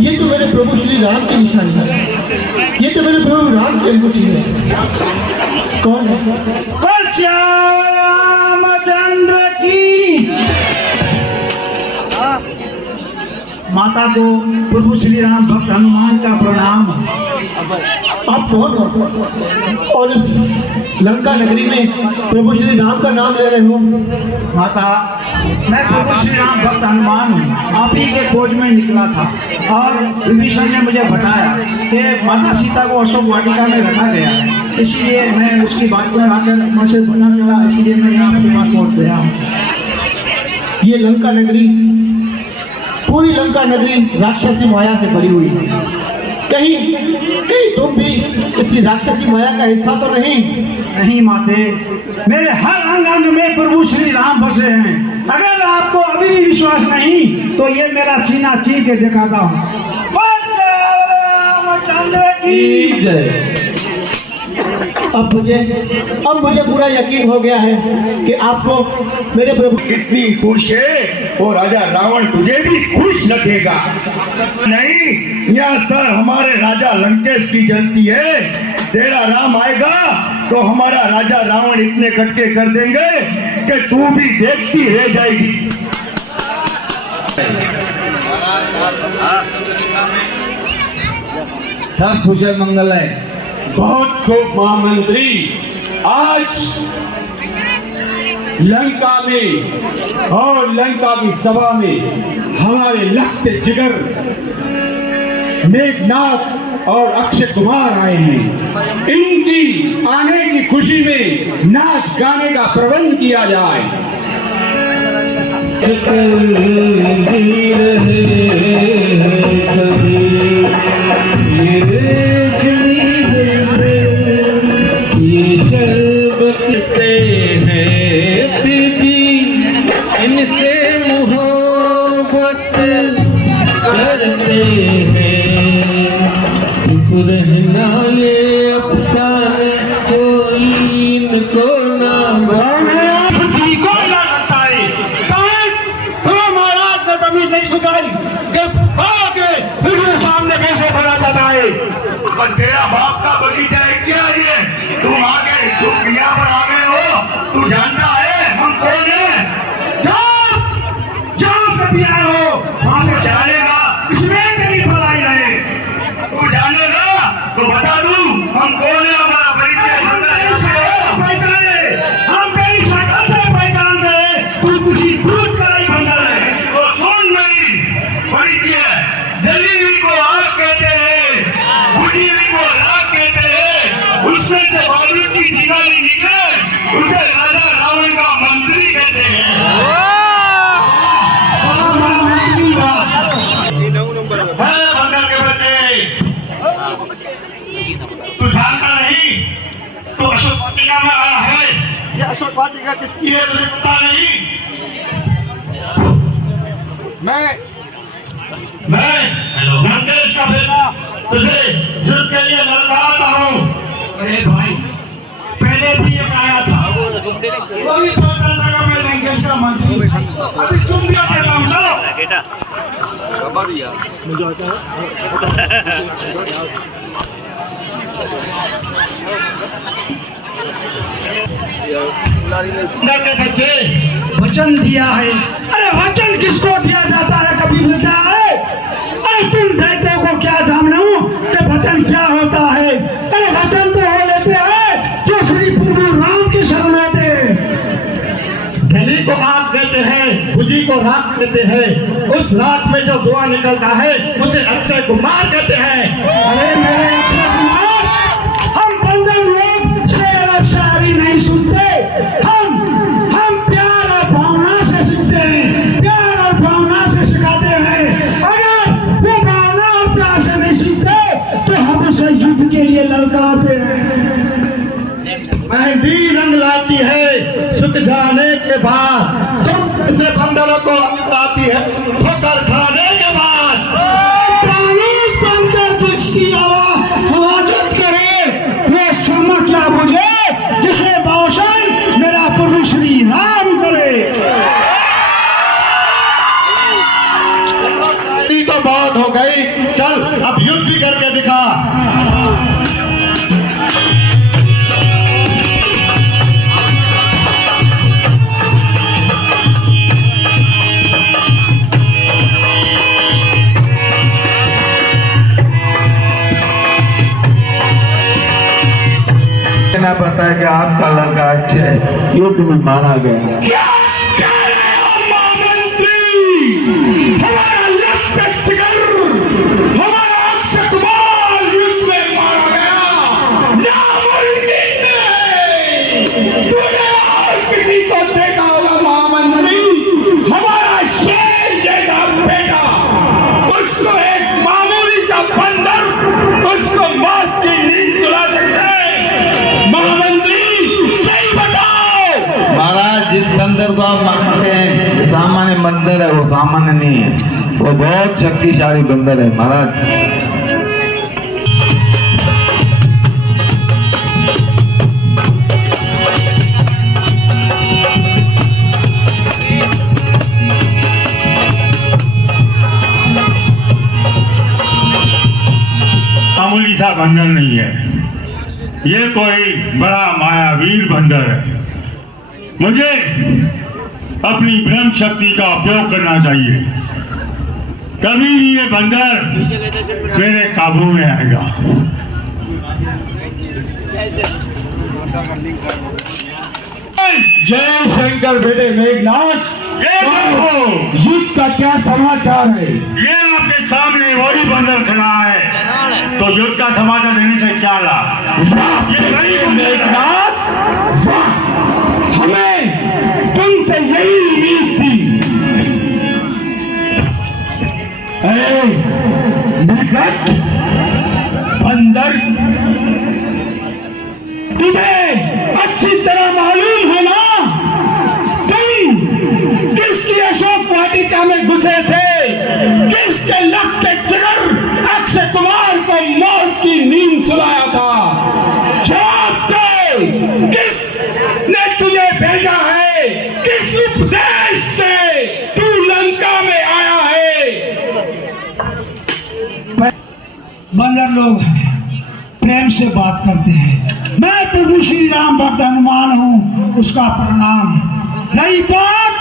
ये तो मेरे प्रभु श्री राम की निशानी है, ये तो मेरे प्रभु राम की अंगूठी है। कौन है? रामचंद्र की माता को प्रभु श्री राम भक्त हनुमान का प्रणाम। आप कौन हो और इस लंका नगरी में प्रभु श्री राम का नाम ले रहे हो? माता, मैं प्रभु श्री राम भक्त हनुमान हूँ। आप ही के खोज में निकला था और विभीषण ने मुझे बताया कि माता सीता को अशोक वाटिका में रखा गया है, इसलिए मैं उसकी बात को आकर मुझसे पता चला, इसलिए मैं यहाँ आपके पास पहुँच गया हूँ। ये लंका नगरी, पूरी लंका नगरी राक्षसी माया से भरी हुई है। कहीं कहीं तुम भी इसी राक्षसी माया का हिस्सा तो नहीं? नहीं माते, मेरे हर अंग अंग में प्रभु श्री राम बसे हैं। अगर आपको अभी भी विश्वास नहीं तो ये मेरा सीना चीर के दिखाता हूँ। रामचंद्र की जय। अब मुझे पूरा यकीन हो गया है कि आपको मेरे प्रभु कितनी खुश है और राजा रावण तुझे भी खुश रखेगा। नहीं, यहाँ सर हमारे राजा लंकेश की जलती है। तेरा राम आएगा तो हमारा राजा रावण इतने कटके कर देंगे कि तू भी देखती रह जाएगी। सब कुशल मंगल है। बहुत खूब महामंत्री, आज लंका में और लंका की सभा में हमारे लखते जिगर मेघनाथ और अक्षय कुमार आए हैं। इनकी आने की खुशी में नाच गाने का प्रबंध किया जाए। इनसे मोहब्बत करते हैं, रहना ये अफसाने कोई इनको ना पृथ्वी को मिला सकता है। महाराज ने तमीज नहीं सिखाई कि आगे फिर सामने कैसे खड़ा जाता है। और तेरा बाप का बगीचा है क्या ये? तुम आगे चुपिया पर आ गए हो। तू जानता है हम कौन है? जहाँ से भी आए हो वहाँ से जानेगा, इसमें तेरी भलाई है। तू जानेगा तो बता दूं हम कौन है, हमारा परिचय पहचाने, हम तेरी शक्ल से पहचानते हैं, तू किसी दूध का ही बंदर है। तो सुन मेरी परिचय। जलीबी को आग कहते हैं, बुढ़ीवी को राख कहते हैं, उसमें से बारूद की चिंगारी निकले उसे राजा रावण का मंत्री कहते हैं। बंदर के बच्चे, तू जानता नहीं तो अशोक वाटिका में आया है। ये अशोक वाटिका किसकी है तुझे पता नहीं? मैं लंकेश का बेटा तुझे युद्ध के लिए ललकारता हूँ। अरे भाई, पहले भी एक आया था, वो भी सोचता था मैं लंकेश का मंत्री। अभी तुम भी देता हूँ, चलो। बच्चे, वचन दिया है। अरे वचन किसको दिया जाता है कभी मिलता है? अरे तुम दैत्यों को क्या जानना हूँ कि वचन क्या होता है? अरे वचन तो हो लेते हैं जो श्री प्रभु राम की शरण होते हैं। जली को आग कहते हैं, भुजी को राख कहते हैं, उस राख में जो धुआं निकलता है उसे अक्षय कुमार कहते हैं। अरे मेरे अक्षय कुमार, हम बंदर लोग शेर और शायरी नहीं सुनते, हम प्यार और भावना से सीखते हैं, प्यार और भावना से सिखाते हैं। अगर वो भावना और प्यार से नहीं सीखते तो हम उसे युद्ध के लिए ललकारते हैं। मेहंदी रंग लाती है सुख जाने के बाद, तुम इसे बंदरों को लाती है ठोकर खाने के बाद। प्राणेश बंदर जिसकी हिफाजत करे वो शर्मा क्या बुझे जिसे रोशन मेरा प्रभु श्री राम करे। तो बहुत हो गई, पता है कि आपका लड़का अक्षय युद्ध में मारा गया। क्या कह रहे हो महामंत्री? हमारा लक्ष्य जिगर, हमारा अक्षय कुमार युद्ध में मारा गया, नामुमकिन है। तूने और किसी को देखा होगा महामंत्री? हमारा शेर जैसा बेटा, उसको एक मामूली सा बंदर उसको मौत की नींद सुला सकता है? महामंत्री सही बताओ। महाराज, जिस बंदर को आप मानते हैं ये सामान्य बंदर है, वो सामान्य नहीं है, वो बहुत शक्तिशाली बंदर है महाराज। मामूली सा बंदर नहीं है, ये कोई बड़ा मायावीर बंदर है। मुझे अपनी ब्रह्म शक्ति का उपयोग करना चाहिए, तभी ये बंदर मेरे काबू में आएगा। जय शंकर बेटे मेघनाथ, ये देखो, युद्ध का क्या समाचार है? ये आपके सामने वही बंदर खड़ा है, तो युद्ध का समाचार देने से क्या लाभ? ये वही बंदर है। मेघनाथ, वाह! हमें तुमसे यही उम्मीद थी। अरे मेघनाथ, बंदर तुझे अच्छी तरह मालूम है ना तुम किसकी अशोक वाटिका में घुसे थे, किसके लक के जिगर अक्षय कुमार को मौत की नींद सुलाया था? जवाब दे, किसने तुझे भेजा है? किस उपदेश से तू लंका में आया है? बंदर लोग हैं, प्रेम से बात करते हैं। मैं प्रभु श्री राम भक्त हनुमान हूँ, उसका प्रणाम। रही बात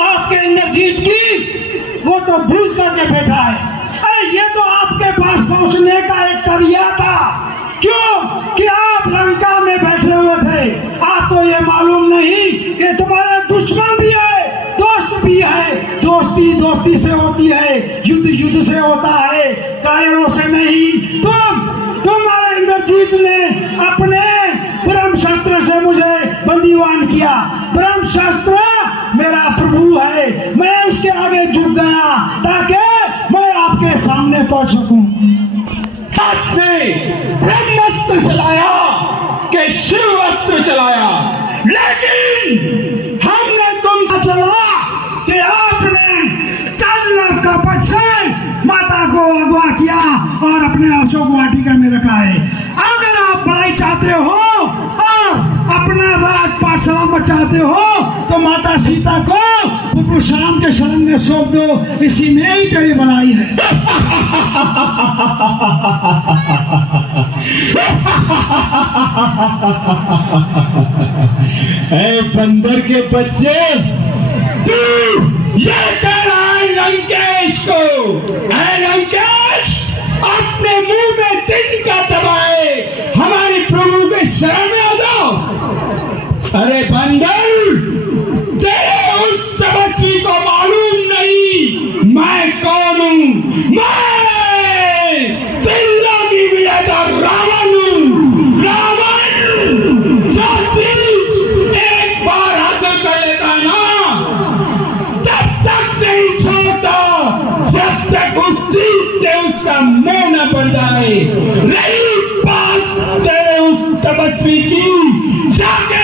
आपके इंद्रजीत की, वो तो भूल करके बैठा है। अरे ये तो आपके पास पहुंचने का एक तरीका था। क्यों कि आप लंका में बैठे हुए थे। आपको ये मालूम नहीं कि तुम्हारे दुश्मन भी है, दोस्त भी है। दोस्ती दोस्ती से होती है, युद्ध युद्ध से होता है, कायरों से नहीं। तुम्हारे इंद्रजीत ने अपने ब्रह्मशस्त्र से मुझे बंदीवान किया। ब्रह्मशस्त्र मेरा प्रभु है, मैं उसके आगे झुक गया ताकि मैं आपके सामने पहुंच सकूं। आपने ब्रह्मास्त्र चलाया कि शिव अस्त्र चलाया, लेकिन हमने तुम चला कि आपने चल कपट से माता को अगवा किया और अपने अशोक वाटिका में रखा है। अगर आप भलाई चाहते हो और अपना राजपाट सलामत चाहते हो तो माता सीता को प्रभु श्याम के शरण में सौंप दो, इसी में ही तेरी भलाई है। ऐ बंदर के बच्चे, तू ये कह रहा है लंकेश को? ऐ लंकेश, अपने मुंह में तिनका दबाए हमारे प्रभु के शरण में आ जाओ। अरे बंदर, तेरे उस तपस्वी को मालूम नहीं मैं कौन हूं। मैं तिल्ला की विजेता रावण हूं। रावण जो चीज एक बार हासिल कर लेता है ना, तब तक नहीं छोड़ता जब तक उस चीज से उसका मोह न पड़ जाए। रही बात तेरे उस तपस्वी की, जाके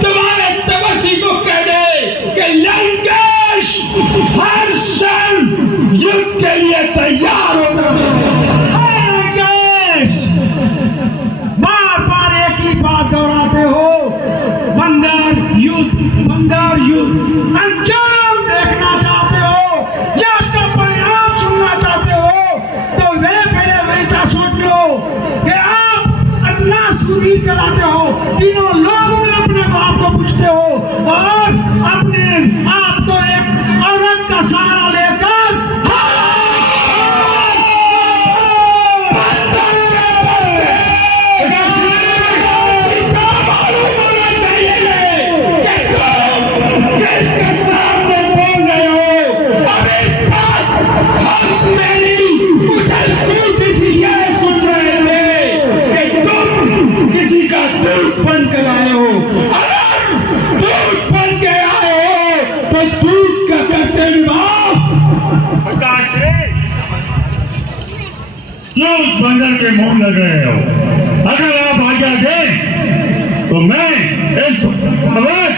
तुम्हारे तपस्वी को कह दे कि लंकेश हर क्षण युद्ध के लिए तैयार होता है। लंकेश, बार बार एक ही बात दोहराते हो, बंदर युद्ध अंजाम देखना चाहते हो या उसका परिणाम सुनना चाहते हो, तो वे पहले वैसा सोच लो कि आप अपना सूरी कराते हो, तीनों लोगों में अपने बाप को पूछते हो और अपने आप को एक औरत का सहारा लेकर क्यों उस बंदर के मुंह लग रहे हो? अगर आप आज्ञा दें तो मैं इस बात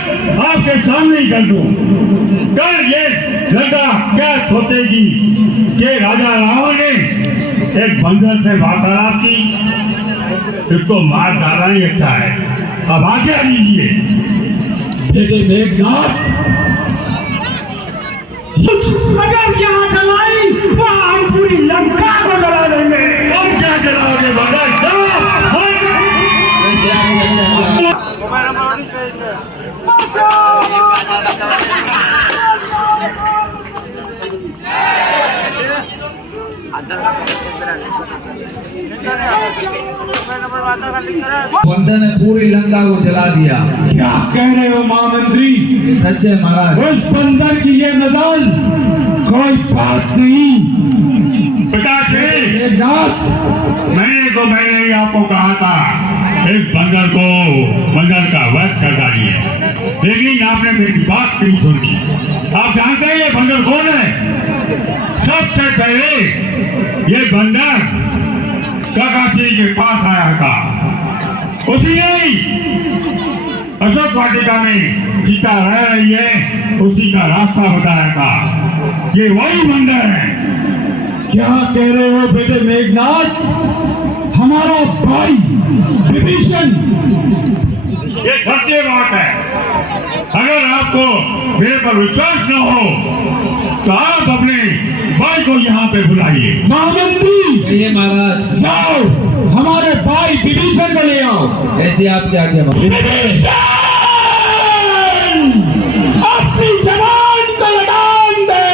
आपके सामने ही कर दूं। कल ये लंका क्या सोचेगी कि राजा रावण ने एक बंदर से वार्तालाप की, इसको मार डालना ही अच्छा है। अब आज्ञा दीजिए। बेटे मेघनाथ, अगर यहाँ जलाई वहाँ हम पूरी लंका को जला देंगे। तुम क्या जलाओगे बंदर? वैसे आप बंदर ने पूरी लंका को जला दिया। क्या कह रहे हो महामंत्री? सच्चे महाराज। उस बंदर की ये नजर कोई बात नहीं। पिताश्री, मेघनाथ, मैंने तो पहले ही आपको कहा था इस बंदर का वध कर डालिए, लेकिन आपने मेरी बात नहीं सुनी। आप जानते हैं ये बंदर कौन है? सबसे पहले ये बंदर काकाश्री के पास आया था, उसी ने अशोक वाटिका में सीता रह रही है उसी का रास्ता बताया था। ये वही बंदर है। क्या कह रहे हो बेटे मेघनाथ? हमारा भाई विभीषण? ये सत्य बात है। अगर आपको मेरे पर विश्वास न हो तो आप अपने भाई को यहाँ पे बुलाइए। महामंत्री, ये महाराज, जाओ हमारे भाई विभीषण को ले आओ। ऐसी आपकी आज्ञा महाराज। अपनी जवान को लगाम दे।